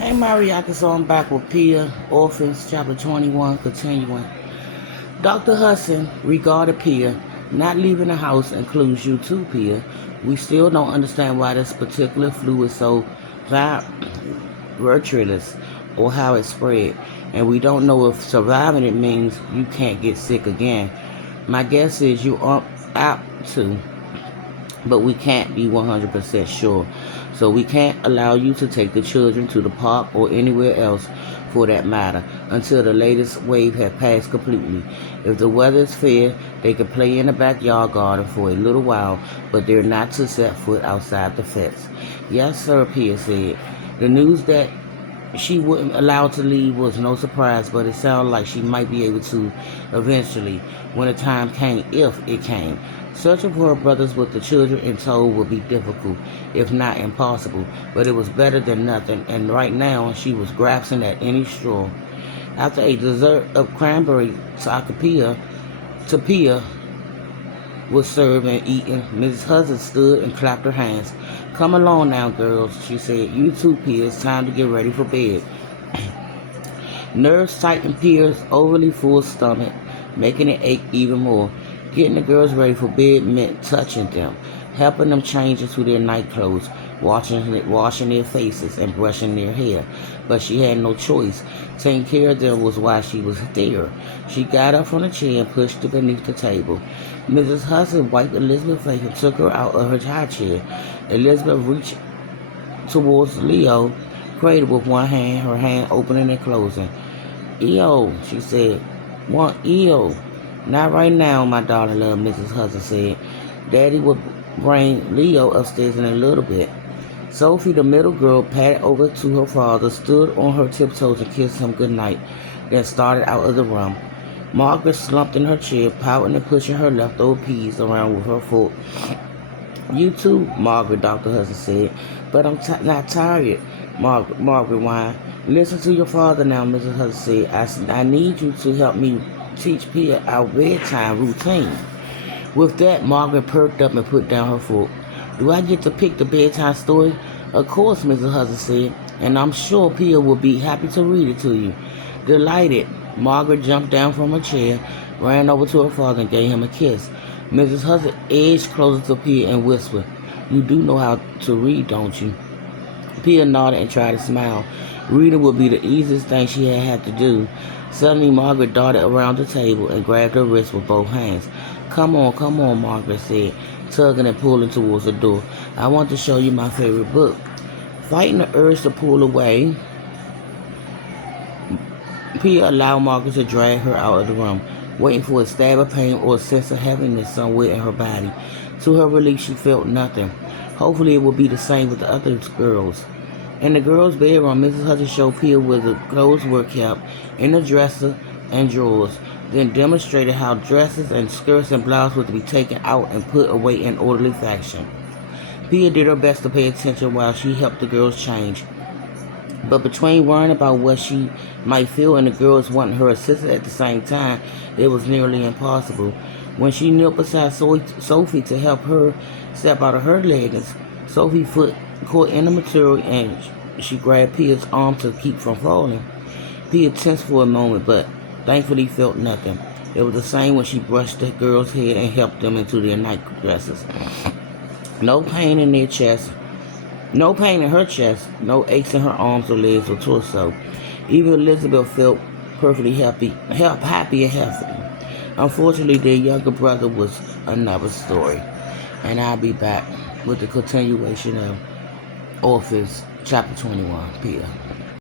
Hey Mariaka, so I'm back with Pia, Orphans Chapter 21, continuing. Dr. Hudson regarded Pia. Not leaving the house includes you too, Pia. We still don't understand why this particular flu is so virulent or how it spread, and we don't know if surviving it means you can't get sick again. My guess is you are apt to, but we can't be 100% sure. So we can't allow you to take the children to the park or anywhere else for that matter until the latest wave has passed completely. If the weather is fair, they can play in the backyard garden for a little while, but they're not to set foot outside the fence. Yes, sir, Pia said. The news that she wasn't allowed to leave was no surprise, but it sounded like she might be able to eventually, when the time came, if it came. Searching for her brothers with the children in tow would be difficult, if not impossible, but it was better than nothing, and right now she was grasping at any straw. After a dessert of cranberry tapia was served and eaten, Mrs. Hudson stood and clapped her hands. Come along now, girls, she said. You too, Pia. It's time to get ready for bed. Nerves tightened Pia's overly full stomach, making it ache even more. Getting the girls ready for bed meant touching them, helping them change into their night clothes, washing their faces, and brushing their hair. But she had no choice. Taking care of them was why she was there. She got up from the chair and pushed it beneath the table. Mrs. Hudson wiped Elizabeth's face and took her out of her high chair. Elizabeth reached towards Leo, cradle with one hand, her hand opening and closing. "Eo," she said. "Want Eo." "Not right now, my darling love," Mrs. Hudson said. "Daddy will bring Leo upstairs in a little bit." Sophie, the middle girl, padded over to her father, stood on her tiptoes and kissed him good night, then started out of the room. Margaret slumped in her chair, pouting and pushing her leftover peas around with her fork. "You too, Margaret," Dr. Hudson said. "But I'm not tired," Margaret whined. "Listen to your father now," Mrs. Hudson said. I need you to help me teach Pia our bedtime routine." With that, Margaret perked up and put down her fork. "Do I get to pick the bedtime story?" "Of course," Mrs. Hudson said, "and I'm sure Pia will be happy to read it to you." Delighted, Margaret jumped down from her chair, ran over to her father, and gave him a kiss. Mrs. Hudson edged closer to Pia and whispered, "You do know how to read, don't you?" Pia nodded and tried to smile. Reading would be the easiest thing she had to do. Suddenly, Margaret darted around the table and grabbed her wrist with both hands. Come on," Margaret said, tugging and pulling towards the door. "I want to show you my favorite book." Fighting the urge to pull away, Pia allowed Margaret to drag her out of the room, waiting for a stab of pain or a sense of heaviness somewhere in her body. To her relief, she felt nothing. Hopefully it would be the same with the other girls. In the girls' bedroom, Mrs. Hudson showed Pia where the clothes were kept, in the dresser and drawers, then demonstrated how dresses and skirts and blouses were to be taken out and put away in orderly fashion. Pia did her best to pay attention while she helped the girls change. But between worrying about what she might feel and the girls wanting her assistance at the same time, it was nearly impossible. When she knelt beside Sophie to help her step out of her leggings, Sophie's foot caught in the material and she grabbed Pia's arm to keep from falling. Pia tensed for a moment, but thankfully felt nothing. It was the same when she brushed the girls' hair and helped them into their night dresses. No pain in her chest, no aches in her arms or legs or torso. Even Elizabeth felt perfectly happy and healthy. Unfortunately, their younger brother was another story. And I'll be back with the continuation of Orphans Chapter 21, Pia.